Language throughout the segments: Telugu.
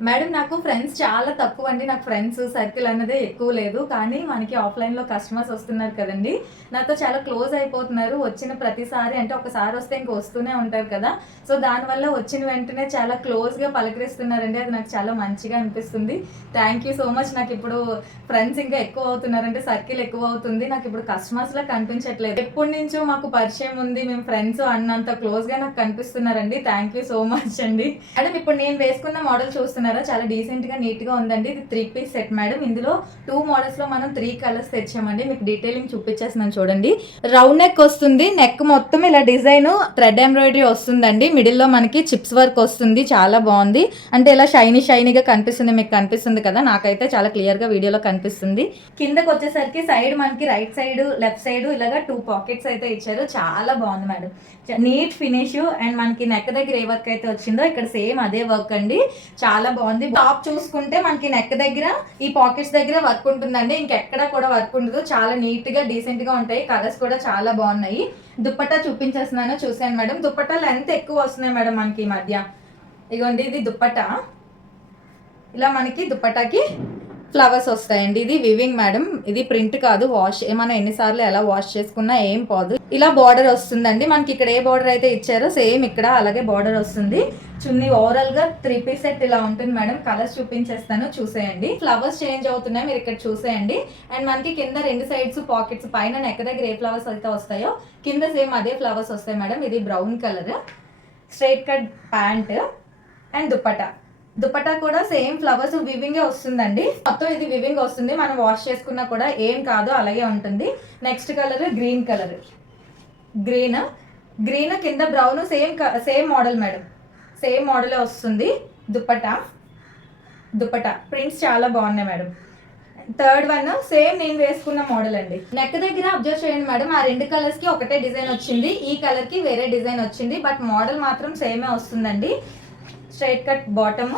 మేడం నాకు ఫ్రెండ్స్ చాలా తక్కువ అండి. నాకు ఫ్రెండ్స్ సర్కిల్ అన్నదే ఎక్కువ లేదు. కానీ మనకి ఆఫ్‌లైన్‌లో కస్టమర్స్ వస్తున్నారు కదండీ! నాతో చాలా క్లోజ్ అయిపోతున్నారు. వచ్చిన ప్రతిసారి అంటే ఒకసారి వస్తే ఇంక వస్తూనే ఉంటారు కదా! సో, దానివల్ల వచ్చిన వెంటనే చాలా క్లోజ్‌గా పలకరిస్తున్నారండి. అది నాకు చాలా మంచిగా అనిపిస్తుంది. Thank you so much. నాకిప్పుడు ఫ్రెండ్స్ ఇంకా ఎక్కువ అవుతున్నారంటే సర్కిల్ ఎక్కువ అవుతుంది. నాకిప్పుడు కస్టమర్స్‌లా కనిపించట్లేదు. ఎప్పటినుంచో మాకు పరిచయం ఉంది. మేము ఫ్రెండ్స్ అన్నంత క్లోజ్‌గా నాకు కనిపిస్తున్నారండి. థ్యాంక్ యూ సో మచ్ అండి. మేడం ఇప్పుడు నేను వేసుకున్న మోడల్ చూస్తున్నారా? చాలా డీసెంట్‌గా, నీట్‌గా ఉందండి. ఇది 3 పీస్ సెట్ మేడం. ఇందులో 2 మోడల్స్‌లో మనం 3 కలర్స్ తెచ్చామండి. మీకు డీటెయిలింగ్ చూపించేస్తున్నాను చూడండి. రౌండ్ నెక్ వస్తుంది. నెక్ మొత్తం ఇలా డిజైన్ థ్రెడ్ ఎంబ్రాయిడరీ వస్తుందండి. మిడిల్‌లో మనకి చిప్స్ వర్క్ వస్తుంది. చాలా బాగుంది. అంటే ఇలా షైనీగా కనిపిస్తుంది. మీకు కనిపిస్తుంది కదా! నాకైతే చాలా క్లియర్‌గా వీడియోలో కనిపిస్తుంది. కిందకి వచ్చేసరికి సైడ్ మనకి రైట్ సైడ్, లెఫ్ట్ సైడ్ ఇలాగా 2 పాకెట్స్ అయితే ఇచ్చారు. చాలా బాగుంది మేడం. నీట్ ఫినిష్ అండ్ మనకి నెక్ దగ్గర ఏ వర్క్ అయితే వచ్చిందో ఇక్కడ సేమ్ అదే వర్క్ అండి. చాలా బాగుంది. టాప్ చూసుకుంటే మనకి నెక్ దగ్గర ఈ పాకెట్స్ దగ్గర వర్క్ ఉంటుందండి. ఇంకెక్కడ కూడా వర్క్ ఉండదు. చాలా నీట్ గా డీసెంట్ గా ఉంటాయి. కలర్స్ కూడా చాలా బాగున్నాయి. దుప్పట్టా చూపించేస్తున్నాను చూసాను మేడం. దుప్పట్టా లెంత్ ఎక్కువ వస్తున్నాయి మేడం మనకి ఈ మధ్య. ఇగోండి ఇది దుప్పట్టా. ఇలా మనకి దుప్పటాకి ఫ్లవర్స్ వస్తాయండి. ఇది వివింగ్ మేడం. ఇది ప్రింట్ కాదు. వాష్ మనం ఎన్నిసార్లు ఎలా వాష్ చేసుకున్నా ఏం పోదు. ఇలా బార్డర్ వస్తుందండి. మనకి ఇక్కడ ఏ బార్డర్ అయితే ఇచ్చారో సేమ్ ఇక్కడ అలాగే బార్డర్ వస్తుంది. చున్నీ ఓవరాల్ గా 3 పీస్ సెట్ ఇలా ఉంటుంది మేడం. కలర్స్ చూపించేస్తాను చూసేయండి. ఫ్లవర్స్ చేంజ్ అవుతున్నాయి మీరు ఇక్కడ చూసేయండి. అండ్ మనకి కింద 2 సైడ్స్ పాకెట్స్ పైన నెక్ దగ్గర ఏ ఫ్లవర్స్ అయితే వస్తాయో కింద సేమ్ అదే ఫ్లవర్స్ వస్తాయి మేడం. ఇది brown colour straight cut pant and dupatta కూడా సేమ్ ఫ్లవర్స్ వివింగే వస్తుందండి. మొత్తం ఇది వివింగ్ వస్తుంది. మనం వాష్ చేసుకున్నా కూడా ఏం కాదు అలాగే ఉంటుంది. నెక్స్ట్ కలర్ గ్రీన్ కింద brown same model madam. Same మోడలే వస్తుంది. దుపట్టా ప్రింట్స్ చాలా బాగున్నాయి మేడం. థర్డ్ వన్ సేమ్ నేను వేసుకున్న మోడల్ అండి. నెక్ దగ్గర అబ్జర్వ్ చేయండి మేడం. ఆ 2 కలర్స్ కి ఒకటే డిజైన్ వచ్చింది. ఈ కలర్ కి వేరే డిజైన్ వచ్చింది. బట్ మోడల్ మాత్రం సేమే వస్తుందండి. Straight cut bottom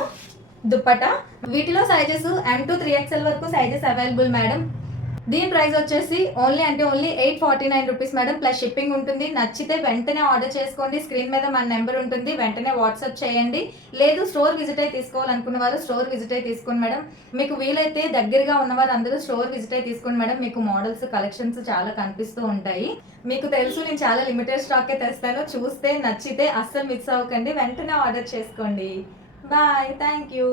dupatta. వీటిలో సైజెస్ M to 3XL వరకు సైజెస్ అవైలబుల్ మేడం. దీని ప్రైస్ వచ్చేసి only 849 rupees madam. Plus shipping ఉంటుంది. నచ్చితే వెంటనే ఆర్డర్ చేసుకోండి. స్క్రీన్ మీద మన నెంబర్ ఉంటుంది. వెంటనే వాట్సాప్ చేయండి. లేదు స్టోర్ విజిట్ అయి తీసుకోవాలనుకున్న వారు స్టోర్ విజిట్ అయి తీసుకోండి మేడం. మీకు వీలైతే దగ్గరగా ఉన్నవారు అందరూ స్టోర్ విజిట్ అయి తీసుకోండి మేడం. మీకు మోడల్స్ కలెక్షన్స్ చాలా కనిపిస్తూ ఉంటాయి. మీకు తెలుసు నేను చాలా లిమిటెడ్ స్టాకే తెస్తాను. చూస్తే నచ్చితే అస్సలు మిస్ అవ్వకండి. వెంటనే ఆర్డర్ చేసుకోండి. బాయ్. Thank you.